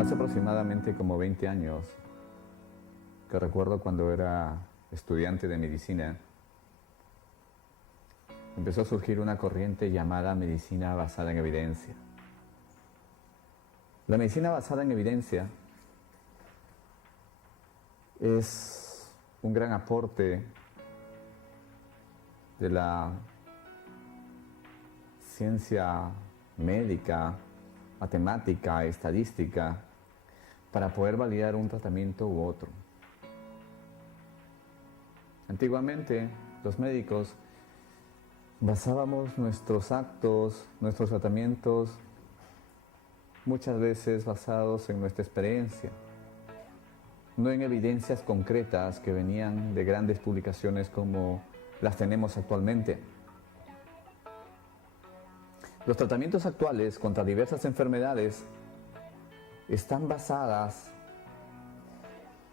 Hace aproximadamente como 20 años, que recuerdo cuando era estudiante de medicina, empezó a surgir una corriente llamada medicina basada en evidencia. La medicina basada en evidencia es un gran aporte de la ciencia médica, matemática, estadística, para poder validar un tratamiento u otro. Antiguamente, los médicos basábamos nuestros actos, nuestros tratamientos, muchas veces basados en nuestra experiencia, no en evidencias concretas que venían de grandes publicaciones como las tenemos actualmente. Los tratamientos actuales contra diversas enfermedades están basadas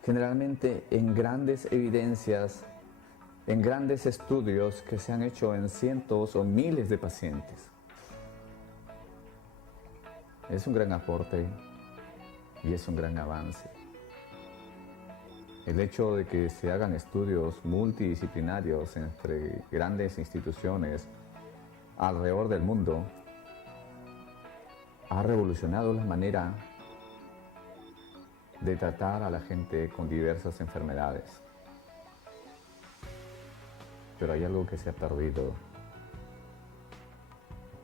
generalmente en grandes evidencias, en grandes estudios que se han hecho en cientos o miles de pacientes. Es un gran aporte y es un gran avance. El hecho de que se hagan estudios multidisciplinarios entre grandes instituciones alrededor del mundo ha revolucionado la manera de tratar a la gente con diversas enfermedades. Pero hay algo que se ha perdido.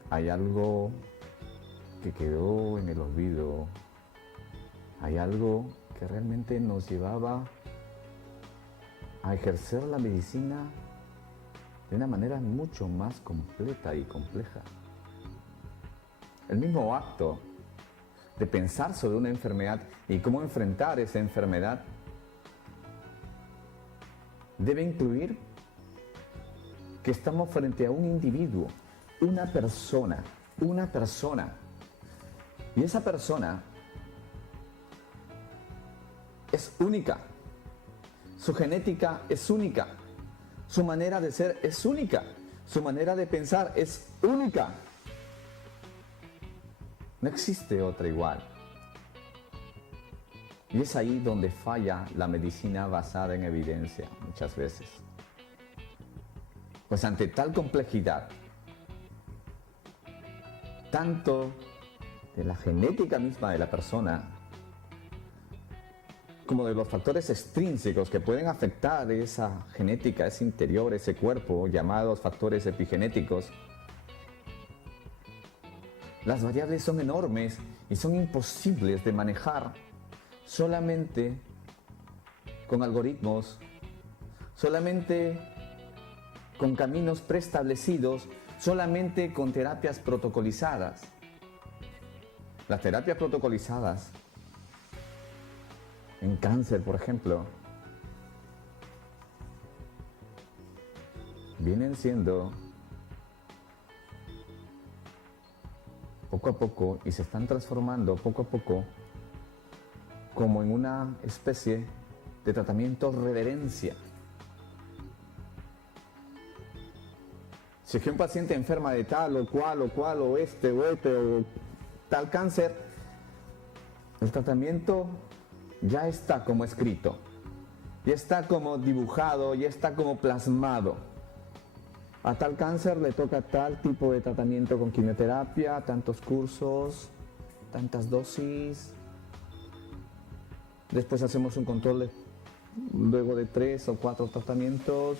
Hay algo que quedó en el olvido. Hay algo que realmente nos llevaba a ejercer la medicina de una manera mucho más completa y compleja. El mismo acto de pensar sobre una enfermedad y cómo enfrentar esa enfermedad debe incluir que estamos frente a un individuo, una persona, y esa persona es única, su genética es única, su manera de ser es única, su manera de pensar es única. No existe otra igual. Y es ahí donde falla la medicina basada en evidencia muchas veces. Pues ante tal complejidad, tanto de la genética misma de la persona, como de los factores extrínsecos que pueden afectar esa genética, ese interior, ese cuerpo, llamados factores epigenéticos, las variables son enormes y son imposibles de manejar solamente con algoritmos, solamente con caminos preestablecidos, solamente con terapias protocolizadas. Las terapias protocolizadas en cáncer, por ejemplo, vienen siendo poco a poco y se están transformando poco a poco como en una especie de tratamiento reverencia. Si es que un paciente enferma de tal o cual o este o tal cáncer, el tratamiento ya está como escrito, ya está como dibujado, ya está como plasmado. A tal cáncer le toca tal tipo de tratamiento con quimioterapia, tantos cursos, tantas dosis. Después hacemos un control luego de 3 o 4 tratamientos.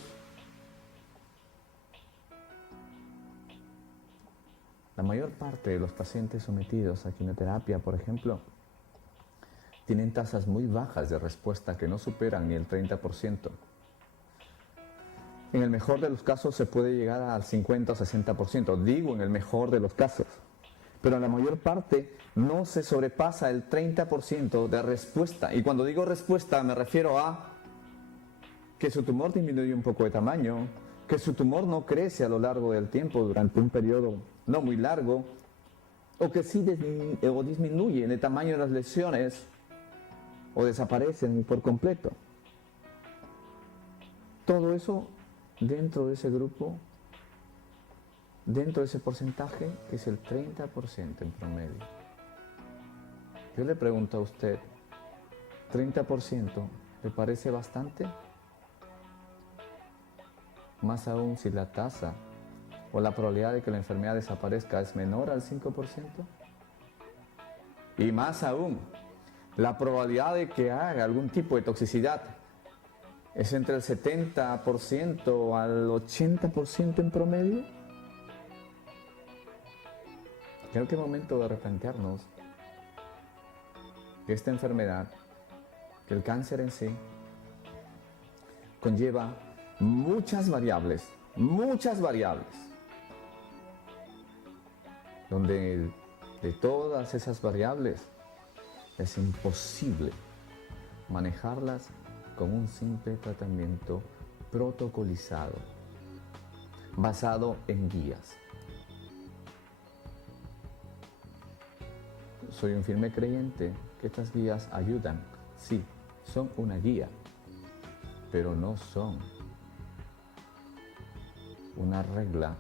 La mayor parte de los pacientes sometidos a quimioterapia, por ejemplo, tienen tasas muy bajas de respuesta que no superan ni el 30%. En el mejor de los casos se puede llegar al 50 o 60%, digo en el mejor de los casos, pero en la mayor parte no se sobrepasa el 30% de respuesta. Y cuando digo respuesta me refiero a que su tumor disminuye un poco de tamaño, que su tumor no crece a lo largo del tiempo durante un periodo no muy largo, o que sí disminuye de tamaño las lesiones o desaparecen por completo. Todo eso dentro de ese grupo, dentro de ese porcentaje, que es el 30% en promedio. Yo le pregunto a usted, ¿30% le parece bastante? Más aún si la tasa o la probabilidad de que la enfermedad desaparezca es menor al 5%. Y más aún, la probabilidad de que haga algún tipo de toxicidad es entre el 70% al 80% en promedio. Creo que es momento de replantearnos que esta enfermedad, que el cáncer en sí, conlleva muchas variables, donde de todas esas variables es imposible manejarlas con un simple tratamiento protocolizado, basado en guías. Soy un firme creyente que estas guías ayudan, sí, son una guía, pero no son una regla,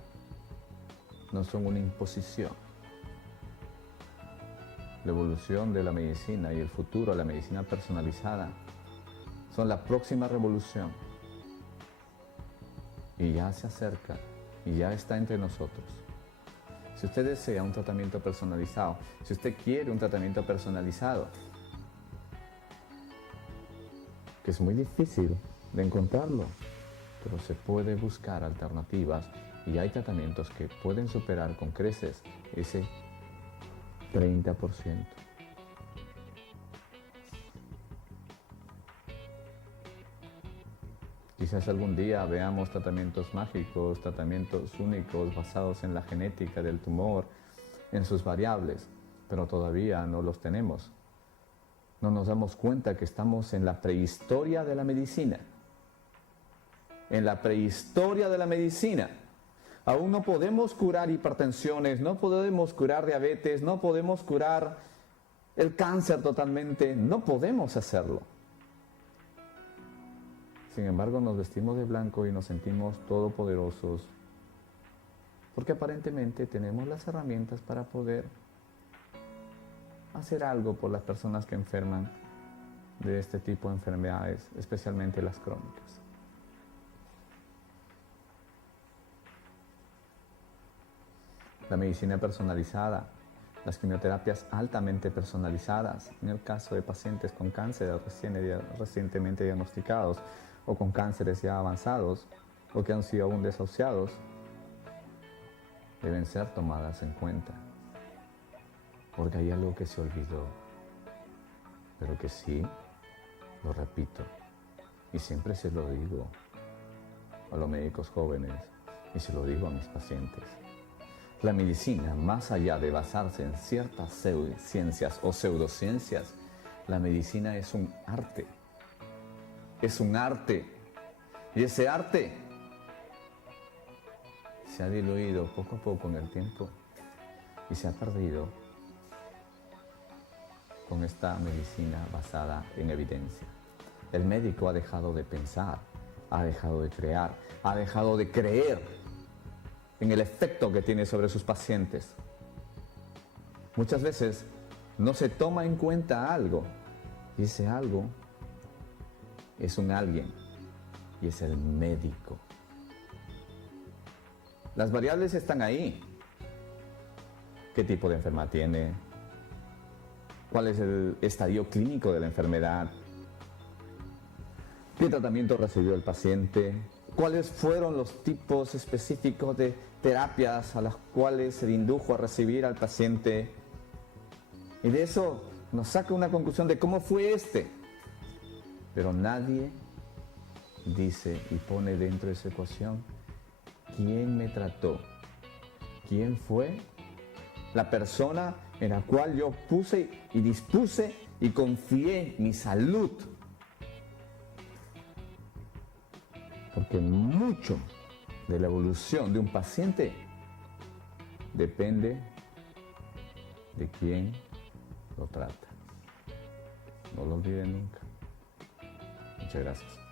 no son una imposición. La evolución de la medicina y el futuro de la medicina personalizada son la próxima revolución y ya se acerca y ya está entre nosotros. Si usted desea un tratamiento personalizado, si usted quiere un tratamiento personalizado, que es muy difícil de encontrarlo, pero se puede buscar alternativas y hay tratamientos que pueden superar con creces ese 30%. Quizás algún día veamos tratamientos mágicos, tratamientos únicos basados en la genética del tumor, en sus variables, pero todavía no los tenemos. No nos damos cuenta que estamos en la prehistoria de la medicina. En la prehistoria de la medicina. Aún no podemos curar hipertensiones, no podemos curar diabetes, no podemos curar el cáncer totalmente, no podemos hacerlo. Sin embargo, nos vestimos de blanco y nos sentimos todopoderosos, porque aparentemente tenemos las herramientas para poder hacer algo por las personas que enferman de este tipo de enfermedades, especialmente las crónicas. La medicina personalizada, las quimioterapias altamente personalizadas, en el caso de pacientes con cáncer recientemente diagnosticados o con cánceres ya avanzados o que han sido aún desahuciados, deben ser tomadas en cuenta, porque hay algo que se olvidó, pero que sí, lo repito, y siempre se lo digo a los médicos jóvenes y se lo digo a mis pacientes. La medicina, más allá de basarse en ciertas ciencias o pseudociencias, la medicina es un arte. Es un arte. Y ese arte se ha diluido poco a poco en el tiempo y se ha perdido con esta medicina basada en evidencia. El médico ha dejado de pensar, ha dejado de crear, ha dejado de creer en el efecto que tiene sobre sus pacientes. Muchas veces no se toma en cuenta algo, y ese algo es un alguien, y es el médico. Las variables están ahí. ¿Qué tipo de enfermedad tiene? ¿Cuál es el estadio clínico de la enfermedad? ¿Qué tratamiento recibió el paciente? ¿Cuáles fueron los tipos específicos de terapias a las cuales se le indujo a recibir al paciente? Y de eso nos saca una conclusión de cómo fue este. Pero nadie dice y pone dentro de esa ecuación quién me trató, quién fue la persona en la cual yo puse y dispuse y confié mi salud. Porque mucho de la evolución de un paciente depende de quién lo trata. No lo olviden nunca. Muchas gracias.